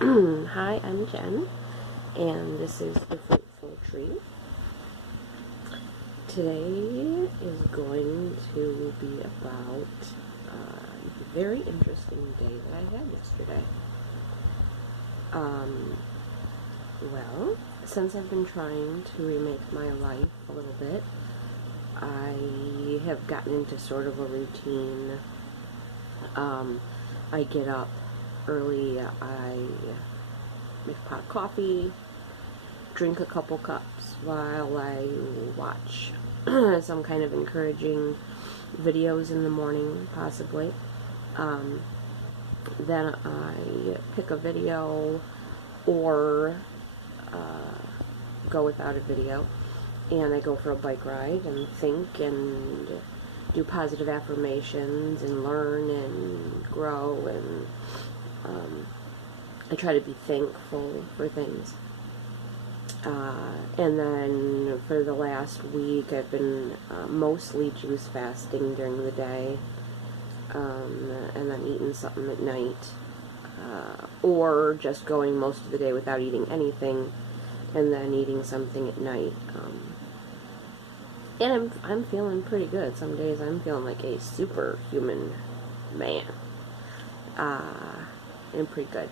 Hi, I'm Jen, and this is The Fruitful Tree. Today is going to be about the very interesting day that I had yesterday. Well, since I've been trying to remake my life a little bit, I have gotten into sort of a routine. I get up early, I make a pot of coffee, drink a couple cups while I watch some kind of encouraging videos in the morning, possibly. Then I pick a video or go without a video, and I go for a bike ride and think and do positive affirmations and learn and grow, and I try to be thankful for things. And then for the last week I've been mostly juice fasting during the day, and then eating something at night, or just going most of the day without eating anything and then eating something at night. And I'm feeling pretty good. Some days I'm feeling like a superhuman man. And pretty good.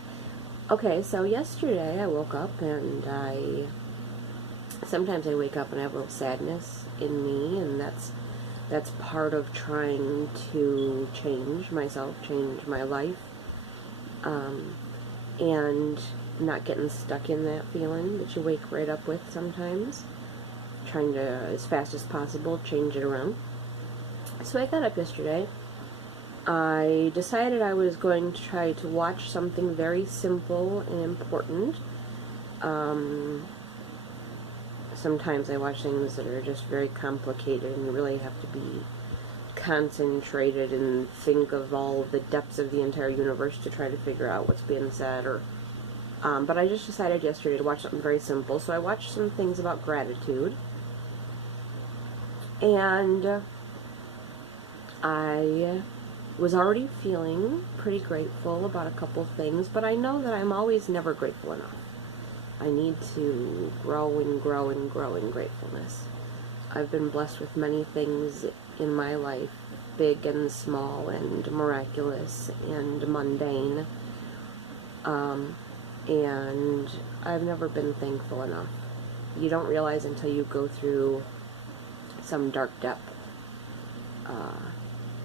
Okay, so yesterday I woke up and sometimes I wake up and I have a little sadness in me, and that's part of trying to change myself, change my life, and not getting stuck in that feeling that you wake right up with sometimes. Trying to, as fast as possible, change it around. So I got up yesterday. I decided I was going to try to watch something very simple and important. Sometimes I watch things that are just very complicated, and you really have to be concentrated and think of all the depths of the entire universe to try to figure out what's being said. But I just decided yesterday to watch something very simple. So I watched some things about gratitude. And I was already feeling pretty grateful about a couple things, but I know that I'm always never grateful enough. I need to grow and grow and grow in gratefulness. I've been blessed with many things in my life, big and small and miraculous and mundane, and I've never been thankful enough. You don't realize until you go through some dark depth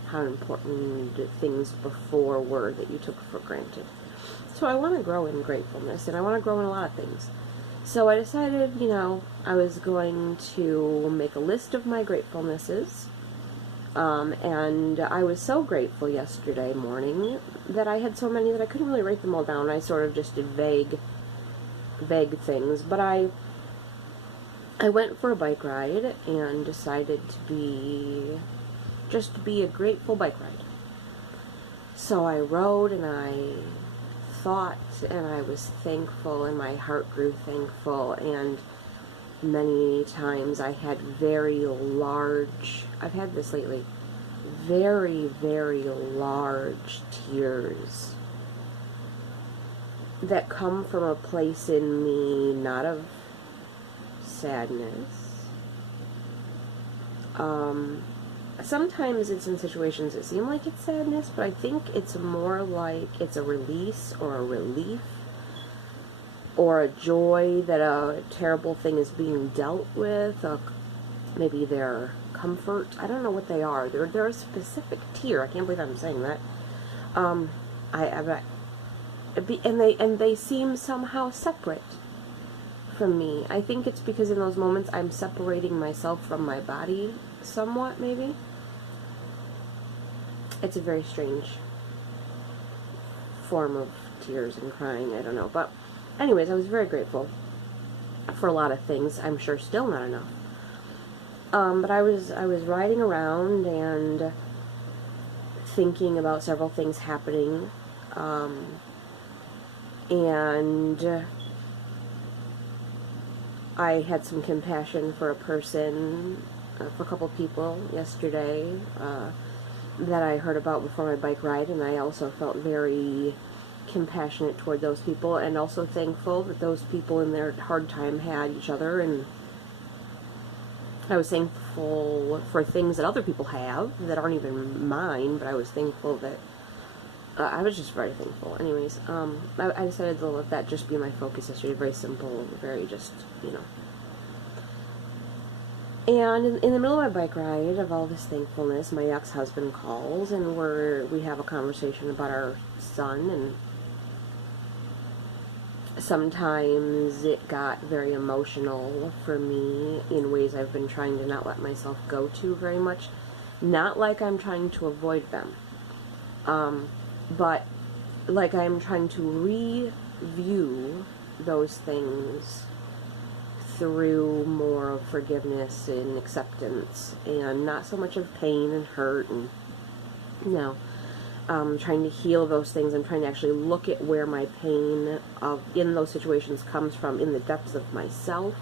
how important things before were that you took for granted. So I want to grow in gratefulness, and I want to grow in a lot of things. So I decided, I was going to make a list of my gratefulnesses, and I was so grateful yesterday morning that I had so many that I couldn't really write them all down. I sort of just did vague things, but I went for a bike ride and decided to be a grateful bike ride. So I rode and I thought and I was thankful, and my heart grew thankful, and many times I had I've had this lately, very, very large tears that come from a place in me not of sadness. Sometimes it's in situations that seem like it's sadness, but I think it's more like it's a release or a relief or a joy that a terrible thing is being dealt with. Maybe they're comfort. I don't know what they are. They're a specific tier. I can't believe I'm saying that. And they seem somehow separate from me. I think it's because in those moments I'm separating myself from my body somewhat, maybe. It's a very strange form of tears and crying, I don't know. But anyways, I was very grateful for a lot of things. I'm sure still not enough. But I was riding around and thinking about several things happening, and I had some compassion for a person, for a couple of people yesterday that I heard about before my bike ride, and I also felt very compassionate toward those people, and also thankful that those people in their hard time had each other, and I was thankful for things that other people have that aren't even mine, but I was thankful that I was just very thankful. Anyways, I decided to let that just be my focus yesterday. Very simple, very just, you know. And in the middle of my bike ride of all this thankfulness, my ex-husband calls, and we have a conversation about our son, and sometimes it got very emotional for me in ways I've been trying to not let myself go to very much. Not like I'm trying to avoid them, but like I'm trying to review those things through more of forgiveness and acceptance, and not so much of pain and hurt, and trying to heal those things. I'm trying to actually look at where my pain in those situations comes from, in the depths of myself,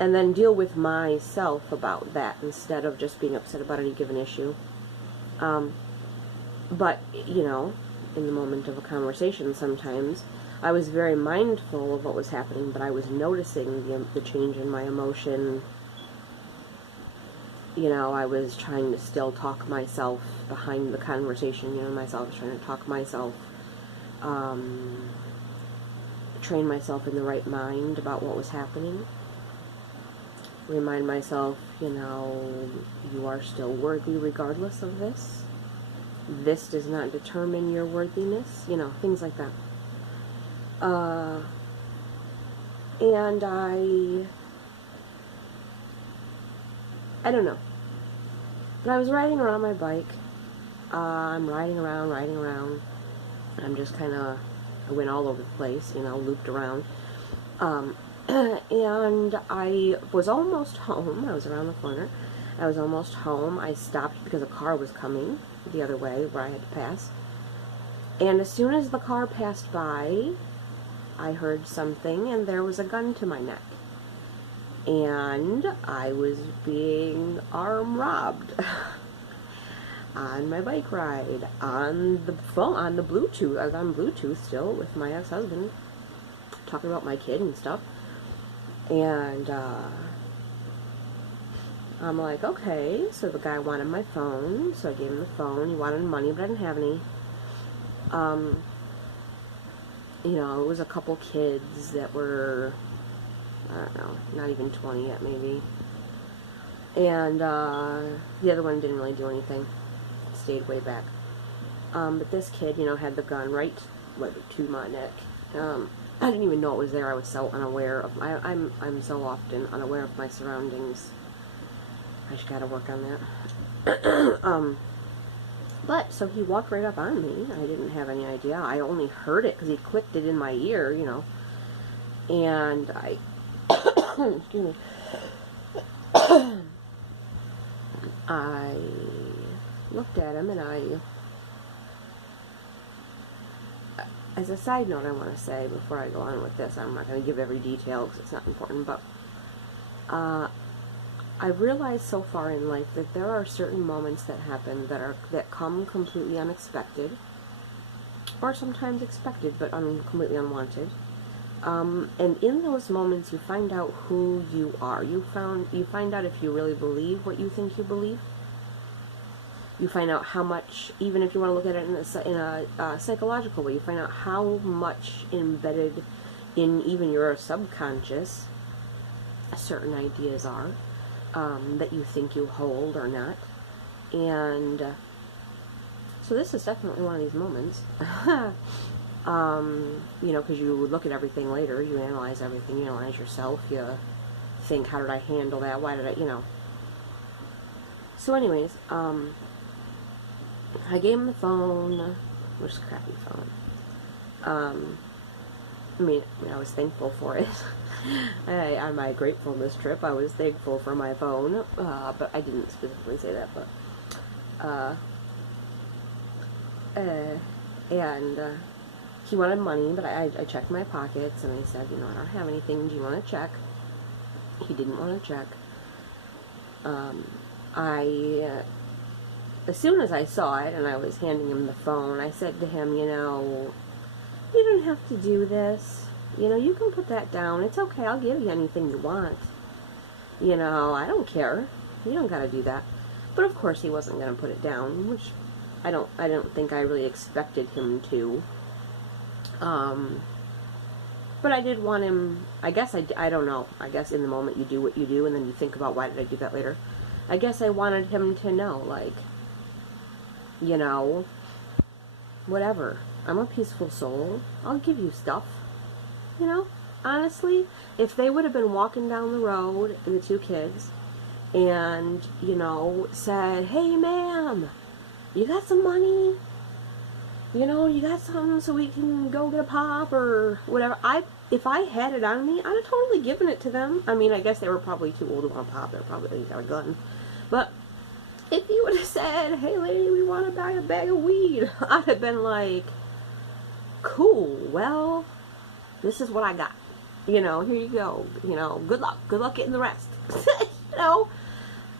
and then deal with myself about that instead of just being upset about any given issue. But, you know, in the moment of a conversation, sometimes I was very mindful of what was happening, but I was noticing the change in my emotion. You know, I was trying to still talk myself behind the conversation. You know, myself was trying to talk myself, train myself in the right mind about what was happening. Remind myself, you know, you are still worthy regardless of this. This does not determine your worthiness. You know, things like that. And I don't know. But I was riding around my bike. I'm riding around. I'm just kind of, I went all over the place, you know, looped around. And I was almost home. I was around the corner. I was almost home. I stopped because a car was coming the other way where I had to pass. And as soon as the car passed by, I heard something, and there was a gun to my neck. And I was being arm robbed on my bike ride, on the phone, on the Bluetooth. I was on Bluetooth still with my ex-husband, talking about my kid and stuff. And I'm like, okay, so the guy wanted my phone, so I gave him the phone. He wanted money, but I didn't have any. You know, it was a couple kids that were, I don't know, not even 20 yet, maybe. And the other one didn't really do anything. Stayed way back. But this kid, you know, had the gun right to my neck. I didn't even know it was there. I was so unaware of I'm so often unaware of my surroundings. I just gotta work on that. But, so he walked right up on me. I didn't have any idea. I only heard it because he clicked it in my ear, you know. And I, excuse me. I looked at him, and as a side note, I want to say, before I go on with this, I'm not going to give every detail because it's not important, but I've realized so far in life that there are certain moments that happen that come completely unexpected, or sometimes expected but completely unwanted. And in those moments, you find out who you are. You find out if you really believe what you think you believe. You find out how much, even if you want to look at it in a psychological way, you find out how much embedded in even your subconscious certain ideas are. That you think you hold or not. And so this is definitely one of these moments. You know, because you look at everything later, you analyze everything, you analyze yourself, you think, how did I handle that, why did I, you know. So anyways, I gave him the phone, which is a crappy phone. I mean, I was thankful for it. On my gratefulness trip, I was thankful for my phone, but I didn't specifically say that, but, and he wanted money, but I checked my pockets, and I said, you know, I don't have anything, do you want to check? He didn't want to check. As soon as I saw it, and I was handing him the phone, I said to him, you know, don't have to do this. You know, you can put that down. It's okay. I'll give you anything you want. You know, I don't care. You don't got to do that. But of course he wasn't going to put it down, which I don't think I really expected him to. But I did want him, I guess I don't know. I guess in the moment you do what you do and then you think about why did I do that later. I guess I wanted him to know, like, you know, whatever. I'm a peaceful soul. I'll give you stuff. You know, honestly, if they would have been walking down the road, the two kids, and, you know, said, hey, ma'am, you got some money? You know, you got something so we can go get a pop or whatever. If I had it on me, I'd have totally given it to them. I mean, I guess they were probably too old to want a pop. They probably got a gun. But if you would have said, hey, lady, we want to buy a bag of weed, I'd have been like, cool, well, this is what I got. You know, here you go. You know, good luck. Good luck getting the rest.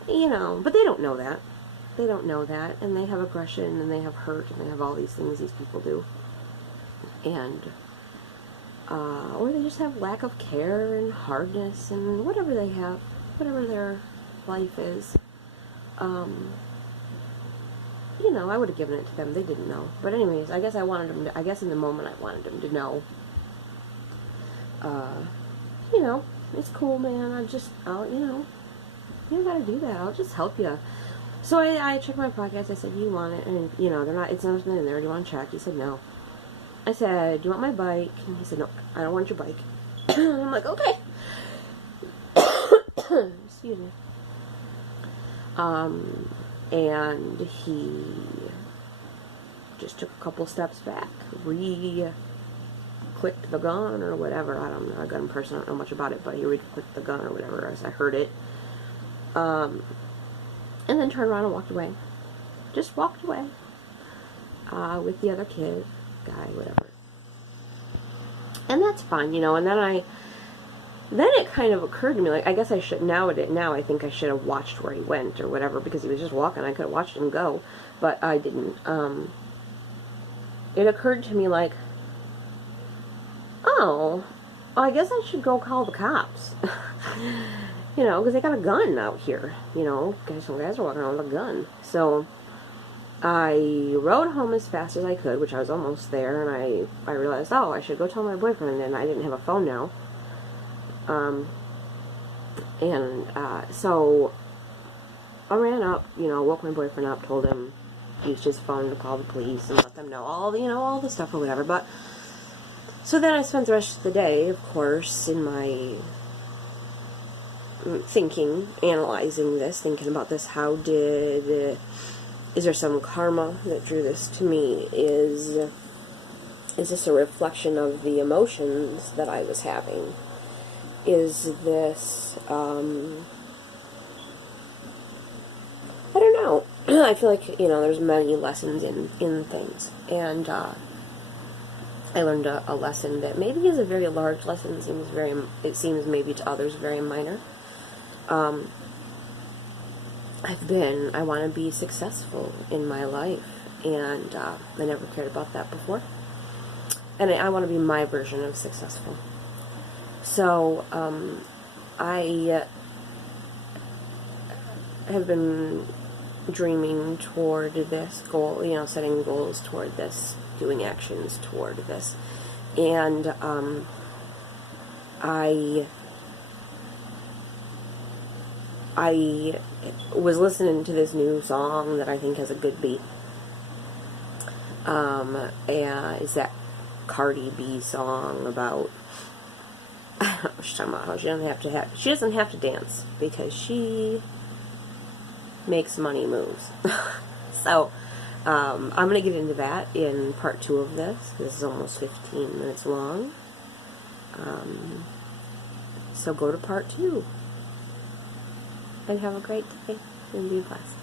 You know, but they don't know that. They don't know that, and they have aggression, and they have hurt, and they have all these things these people do. And, or they just have lack of care and hardness and whatever they have, whatever their life is. You know, I would have given it to them. They didn't know. But anyways, I guess I wanted them to, I guess in the moment I wanted them to know, you know, it's cool, man. You know, you don't gotta do that. I'll just help you. So I checked my pockets. I said, do you want it? And, you know, it's not in there. Do you want to check? He said, no. I said, do you want my bike? And he said, no, I don't want your bike. And I'm like, okay. Excuse me. And he just took a couple steps back, clicked the gun or whatever. I don't know, a gun person, I don't know much about it, but he clicked the gun or whatever as I heard it. And then turned around and walked away. Just walked away. With the other kid, guy, whatever. And that's fine, you know, and then it kind of occurred to me, like, I guess I should, now I think I should have watched where he went or whatever, because he was just walking. I could have watched him go, but I didn't. It occurred to me, like, oh, well, I guess I should go call the cops. You know, because they got a gun out here. You know, some guys are walking around with a gun. So I rode home as fast as I could, which I was almost there, and I realized, oh, I should go tell my boyfriend, and I didn't have a phone now. So I ran up, you know, woke my boyfriend up, told him, used his phone to call the police and let them know all the stuff or whatever. But so then I spent the rest of the day, of course, in my thinking, analyzing this, thinking about this. Is there some karma that drew this to me? Is this a reflection of the emotions that I was having? Is this, I don't know. I feel like, you know, there's many lessons in things. And, I learned a lesson that maybe is a very large lesson. It seems maybe to others very minor. I want to be successful in my life, and I never cared about that before. And I want to be my version of successful. So, I have been dreaming toward this goal, you know, setting goals toward this, doing actions toward this. And I was listening to this new song that I think has a good beat. Is that Cardi B song about, I don't know what she's talking about, how she doesn't have to dance because she makes money moves. So, I'm going to get into that in part 2 of this. This is almost 15 minutes long. So go to part 2. And have a great day. And be blessed.